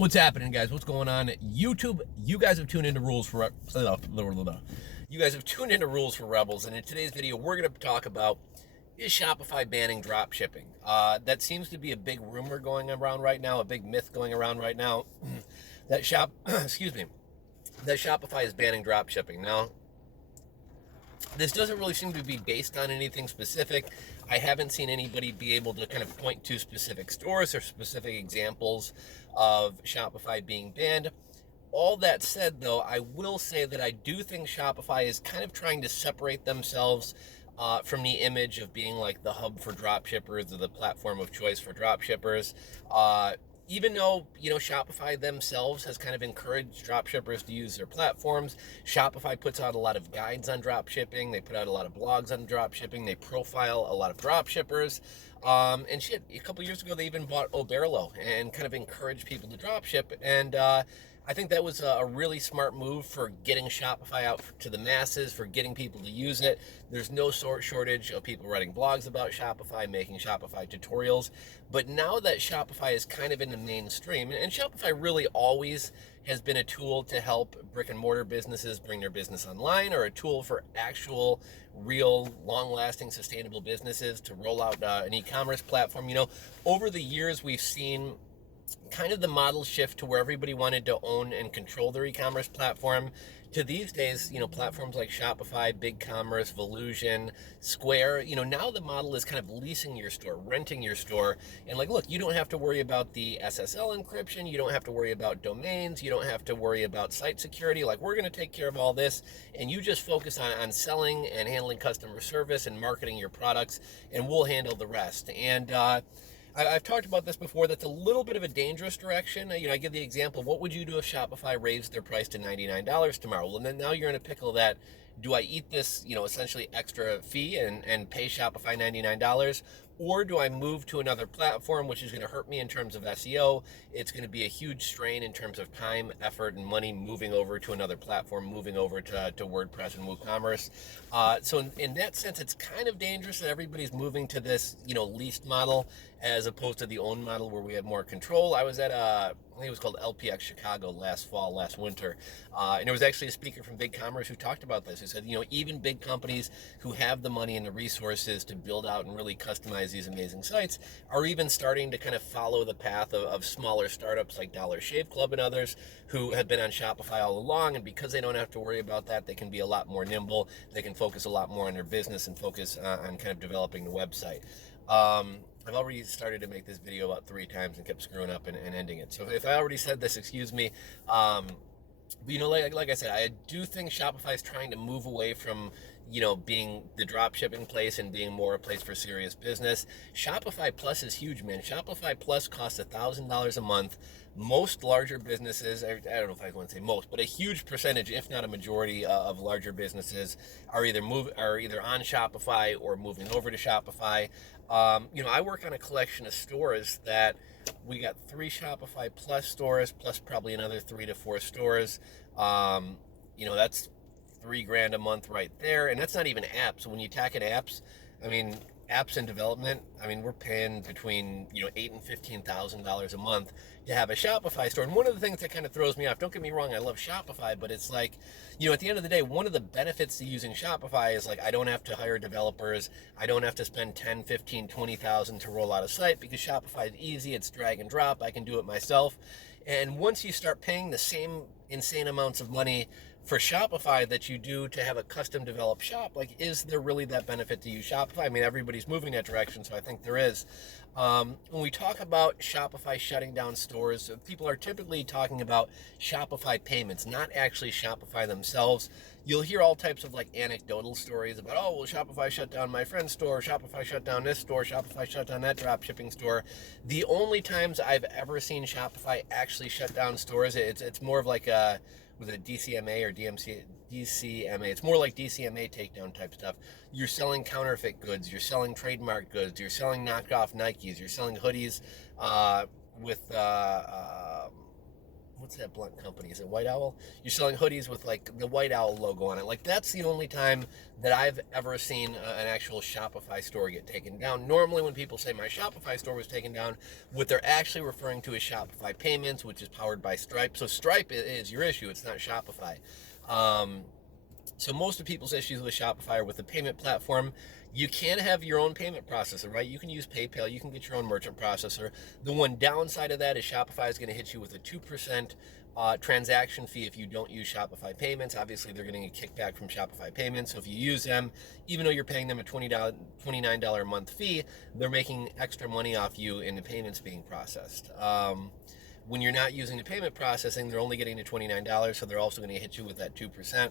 What's happening, guys? What's going on? YouTube, you guys have tuned into Rules for you guys have tuned into Rules for Rebels, and in today's video, we're going to talk about is Shopify banning drop shipping. That seems to be a big rumor going around right now, a big myth going around right now. that excuse me, that Shopify is banning drop shipping. Now, this doesn't really seem to be based on anything specific. I haven't seen anybody be able to kind of point to specific stores or specific examples of Shopify being banned. All that said, though, I will say that I do think Shopify is kind of trying to separate themselves from the image of being like the hub for dropshippers or the platform of choice for dropshippers. Even though, Shopify themselves has kind of encouraged dropshippers to use their platforms, Shopify puts out a lot of guides on dropshipping. They put out a lot of blogs on dropshipping. They profile a lot of dropshippers. And shit, a couple years ago, they even bought Oberlo and kind of encouraged people to dropship. And I think that was a really smart move for getting Shopify out to the masses, for getting people to use it. There's no shortage of people writing blogs about Shopify, making Shopify tutorials. But now that Shopify is kind of in the mainstream, and Shopify really always has been a tool to help brick and mortar businesses bring their business online, or a tool for actual, real, long-lasting, sustainable businesses to roll out an e-commerce platform. Over the years, we've seen kind of the model shift to where everybody wanted to own and control their e-commerce platform to these days, platforms like Shopify, BigCommerce, Volusion, Square, now the model is kind of leasing your store, renting your store. And look, you don't have to worry about the SSL encryption. You don't have to worry about domains. You don't have to worry about site security. We're going to take care of all this. And you just focus on selling and handling customer service and marketing your products, and we'll handle the rest. And, I've talked about this before. That's a little bit of a dangerous direction. I give the example, what would you do if Shopify raised their price to $99 tomorrow? Well, then now you're in a pickle that, do I eat this, essentially extra fee and pay Shopify $99? Or do I move to another platform, which is going to hurt me in terms of SEO? It's going to be a huge strain in terms of time, effort, and money moving over to another platform, moving over to WordPress and WooCommerce. So in that sense, it's kind of dangerous that everybody's moving to this, leased model as opposed to the owned model where we have more control. I was at I think it was called LPX Chicago last winter. And there was actually a speaker from BigCommerce who talked about this. He said, even big companies who have the money and the resources to build out and really customize these amazing sites are even starting to kind of follow the path of smaller startups like Dollar Shave Club and others who have been on Shopify all along. And because they don't have to worry about that, they can be a lot more nimble. They can focus a lot more on their business and focus on kind of developing the website. I've already started to make this video about 3 times and kept screwing up and ending it. So if I already said this, excuse me. But like I said, I do think Shopify is trying to move away from, being the drop shipping place and being more a place for serious business. Shopify Plus is huge, man. Shopify Plus costs $1,000 a month. Most larger businesses, I don't know if I want to say most, but a huge percentage, if not a majority, of larger businesses are either on Shopify or moving over to Shopify. I work on a collection of stores that we got 3 Shopify Plus stores, plus probably another 3 to 4 stores. That's $3,000 a month right there. And that's not even apps. When you tack in apps, apps in development, we're paying between, $8,000 and $15,000 a month to have a Shopify store. And one of the things that kind of throws me off, don't get me wrong, I love Shopify, but it's like, at the end of the day, one of the benefits to using Shopify is I don't have to hire developers. I don't have to spend 10, 15, 20,000 to roll out a site because Shopify is easy. It's drag and drop. I can do it myself. And once you start paying the same insane amounts of money for Shopify that you do to have a custom developed shop, is there really that benefit to use Shopify? Everybody's moving that direction, so I think there is. When we talk about Shopify shutting down stores, people are typically talking about Shopify payments, not actually Shopify themselves. You'll hear all types of anecdotal stories about, oh, well, Shopify shut down my friend's store, Shopify shut down this store, Shopify shut down that drop shipping store. The only times I've ever seen Shopify actually shut down stores, it's more of was it DCMA or DCMA? It's more like DCMA takedown type stuff. You're selling counterfeit goods. You're selling trademark goods. You're selling knockoff Nikes. You're selling hoodies with what's that blunt company? Is it White Owl? You're selling hoodies with like the White Owl logo on it. Like that's the only time that I've ever seen an actual Shopify store get taken down. Normally when people say my Shopify store was taken down, what they're actually referring to is Shopify Payments, which is powered by Stripe. So Stripe is your issue. It's not Shopify. So most of people's issues with Shopify are with the payment platform. You can have your own payment processor, right? You can use PayPal. You can get your own merchant processor. The one downside of that is Shopify is going to hit you with a 2% transaction fee if you don't use Shopify Payments. Obviously, they're getting a kickback from Shopify Payments. So if you use them, even though you're paying them a $29 a month fee, they're making extra money off you in the payments being processed. When you're not using the payment processing, they're only getting to $29, so they're also going to hit you with that 2%.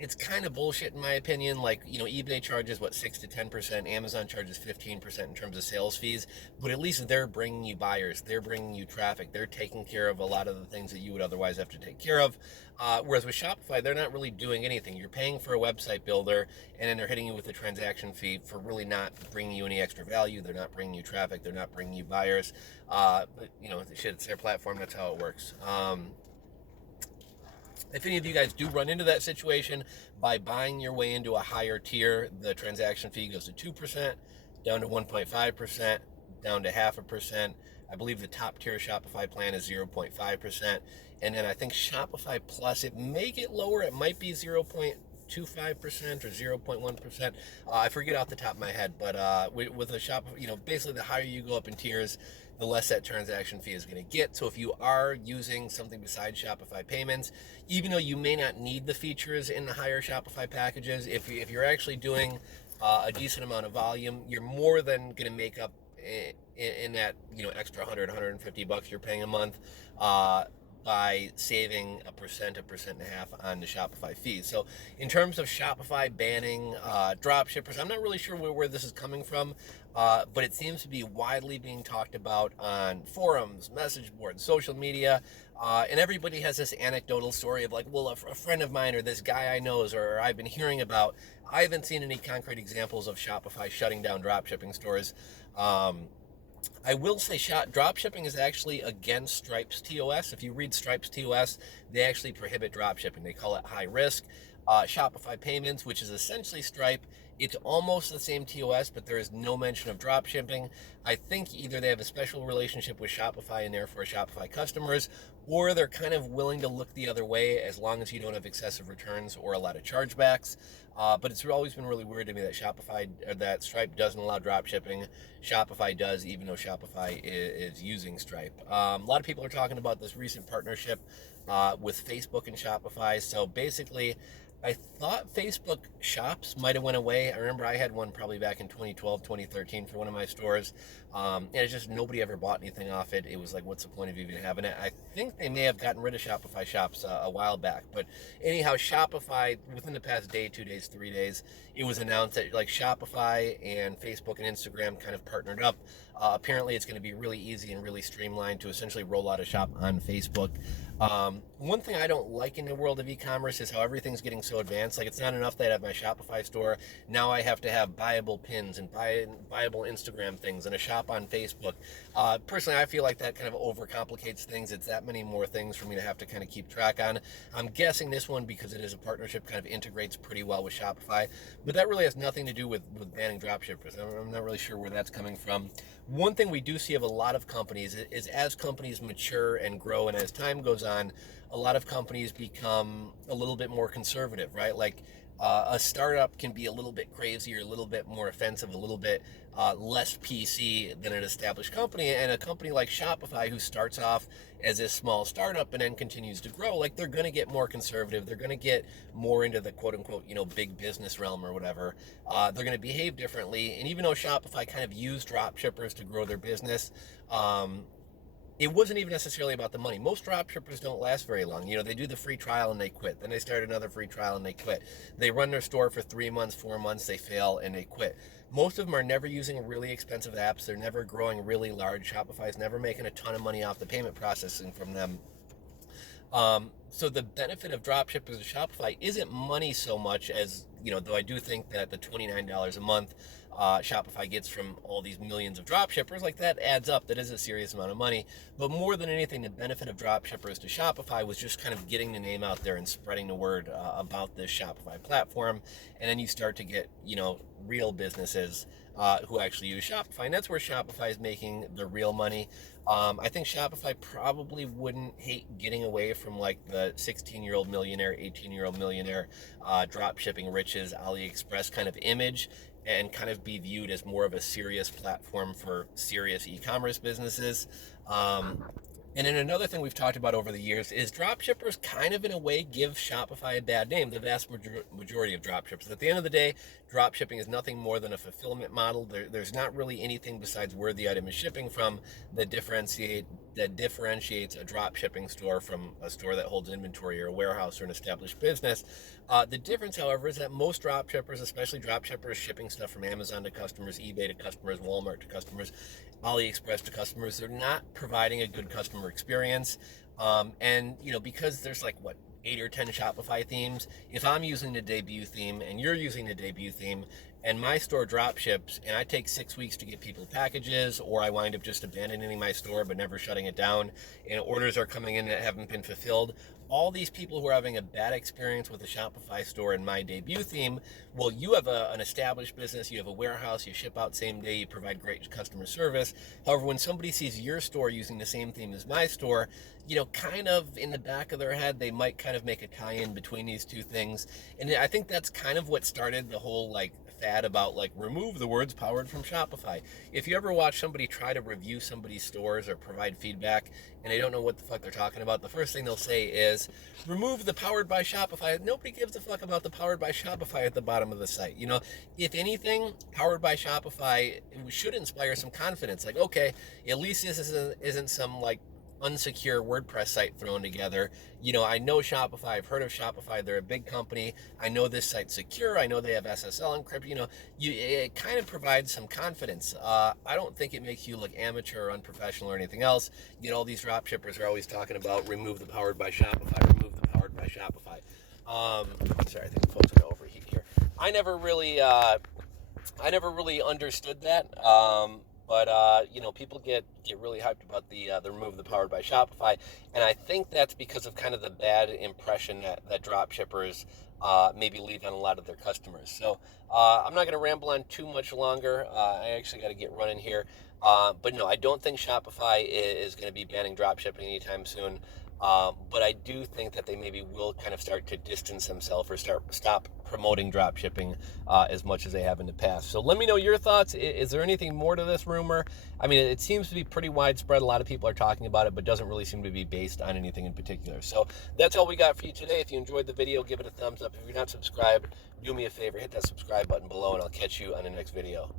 It's kind of bullshit in my opinion. Like, eBay charges 6 to 10%, Amazon charges 15% in terms of sales fees, but at least they're bringing you buyers, they're bringing you traffic, they're taking care of a lot of the things that you would otherwise have to take care of. Whereas with Shopify, they're not really doing anything. You're paying for a website builder, and then they're hitting you with a transaction fee for really not bringing you any extra value. They're not bringing you traffic, they're not bringing you buyers. But shit, it's their platform, that's how it works. If any of you guys do run into that situation, by buying your way into a higher tier, the transaction fee goes to 2%, down to 1.5%, down to 0.5%. I believe the top tier Shopify plan is 0.5%. And then I think Shopify Plus, it may get lower. It might be 0.25% or 0.1%. I forget off the top of my head, but with a Shopify, basically the higher you go up in tiers, the less that transaction fee is going to get. So if you are using something besides Shopify Payments, even though you may not need the features in the higher Shopify packages, if you're actually doing a decent amount of volume, you're more than going to make up in that extra $150 you're paying a month by saving a percent and a half on the Shopify fees. So in terms of Shopify banning drop shippers, I'm not really sure where this is coming from, but it seems to be widely being talked about on forums, message boards, social media, and everybody has this anecdotal story of like, well, a friend of mine or this guy I know or I've been hearing about. I haven't seen any concrete examples of Shopify shutting down drop shipping stores. I will say dropshipping is actually against Stripe's TOS. If you read Stripe's TOS, they actually prohibit dropshipping. They call it high risk. Shopify Payments, which is essentially Stripe, it's almost the same TOS, but there is no mention of dropshipping. I think either they have a special relationship with Shopify and therefore Shopify customers, or they're kind of willing to look the other way as long as you don't have excessive returns or a lot of chargebacks. But it's always been really weird to me that Stripe doesn't allow dropshipping. Shopify does, even though Shopify is using Stripe. A lot of people are talking about this recent partnership with Facebook and Shopify. So basically, I thought Facebook Shops might have went away. I remember I had one probably back in 2012, 2013 for one of my stores. And it's just nobody ever bought anything off it. It was like, what's the point of even having it? I think they may have gotten rid of Shopify Shops a while back. But anyhow, Shopify, within the past day, 2 days, 3 days, it was announced that like Shopify and Facebook and Instagram kind of partnered up. Apparently, it's going to be really easy and really streamlined to essentially roll out a shop on Facebook. One thing I don't like in the world of e-commerce is how everything's getting so advanced. Like, it's not enough that I have my Shopify store. Now I have to have buyable pins and buyable Instagram things and a shop on Facebook. Personally, I feel like that kind of overcomplicates things. It's that many more things for me to have to kind of keep track on. I'm guessing this one, because it is a partnership, kind of integrates pretty well with Shopify, but that really has nothing to do with banning dropshippers. I'm not really sure where that's coming from. One thing we do see of a lot of companies is as companies mature and grow and as time goes on, a lot of companies become a little bit more conservative, right? Like a startup can be a little bit crazier, a little bit more offensive, a little bit less PC than an established company. And a company like Shopify, who starts off as a small startup and then continues to grow, like they're going to get more conservative. They're going to get more into the quote unquote, big business realm or whatever. They're going to behave differently. And even though Shopify kind of used drop shippers to grow their business, it wasn't even necessarily about the money. Most dropshippers don't last very long. They do the free trial and they quit. Then they start another free trial and they quit. They run their store for 3 months, 4 months, they fail and they quit. Most of them are never using really expensive apps. They're never growing really large. Shopify's never making a ton of money off the payment processing from them. So the benefit of dropshippers and Shopify isn't money so much as, though I do think that the $29 a month Shopify gets from all these millions of drop shippers, like that adds up. That is a serious amount of money. But more than anything, the benefit of drop shippers to Shopify was just kind of getting the name out there and spreading the word about this Shopify platform. And then you start to get, real businesses who actually use Shopify. And that's where Shopify is making the real money. I think Shopify probably wouldn't hate getting away from like the 16-year-old millionaire, 18-year-old millionaire, drop shipping riches, AliExpress kind of image, and kind of be viewed as more of a serious platform for serious e-commerce businesses. And then another thing we've talked about over the years is dropshippers kind of in a way give Shopify a bad name, the vast majority of dropshippers. At the end of the day, dropshipping is nothing more than a fulfillment model. There's not really anything besides where the item is shipping from that differentiates a dropshipping store from a store that holds inventory or a warehouse or an established business. The difference, however, is that most dropshippers, especially dropshippers shipping stuff from Amazon to customers, eBay to customers, Walmart to customers, AliExpress to customers, they're not providing a good customer experience. And because there's 8 or 10 Shopify themes, if I'm using the debut theme and you're using the debut theme and my store drop ships and I take 6 weeks to get people packages, or I wind up just abandoning my store but never shutting it down, and orders are coming in that haven't been fulfilled, all these people who are having a bad experience with the Shopify store and my debut theme, well, you have an established business, you have a warehouse, you ship out same day, you provide great customer service. However, when somebody sees your store using the same theme as my store, kind of in the back of their head, they might kind of make a tie-in between these two things. And I think that's kind of what started the whole fad about remove the words powered from Shopify. If you ever watch somebody try to review somebody's stores or provide feedback and they don't know what the fuck they're talking about, the first thing they'll say is remove the powered by Shopify. Nobody gives a fuck about the powered by Shopify at the bottom of the site. If anything, powered by Shopify should inspire some confidence. Okay, at least this isn't some unsecure WordPress site thrown together. I know Shopify, I've heard of Shopify, they're a big company, I know this site's secure, I know they have SSL encryption, it kind of provides some confidence. I don't think it makes you look amateur or unprofessional or anything else. All these drop shippers are always talking about remove the powered by Shopify, remove the powered by Shopify. Sorry, I think the phone's gonna overheat here. I never really understood that. But people get really hyped about the remove the powered by Shopify, and I think that's because of kind of the bad impression that drop shippers maybe leave on a lot of their customers. So I'm not going to ramble on too much longer. I actually got to get running here. But no, I don't think Shopify is going to be banning drop shipping anytime soon. But I do think that they maybe will kind of start to distance themselves or stop promoting drop shipping as much as they have in the past. So let me know your thoughts. Is there anything more to this rumor? I mean, it seems to be pretty widespread. A lot of people are talking about it, but doesn't really seem to be based on anything in particular. So that's all we got for you today. If you enjoyed the video, give it a thumbs up. If you're not subscribed, do me a favor, hit that subscribe button below, and I'll catch you on the next video.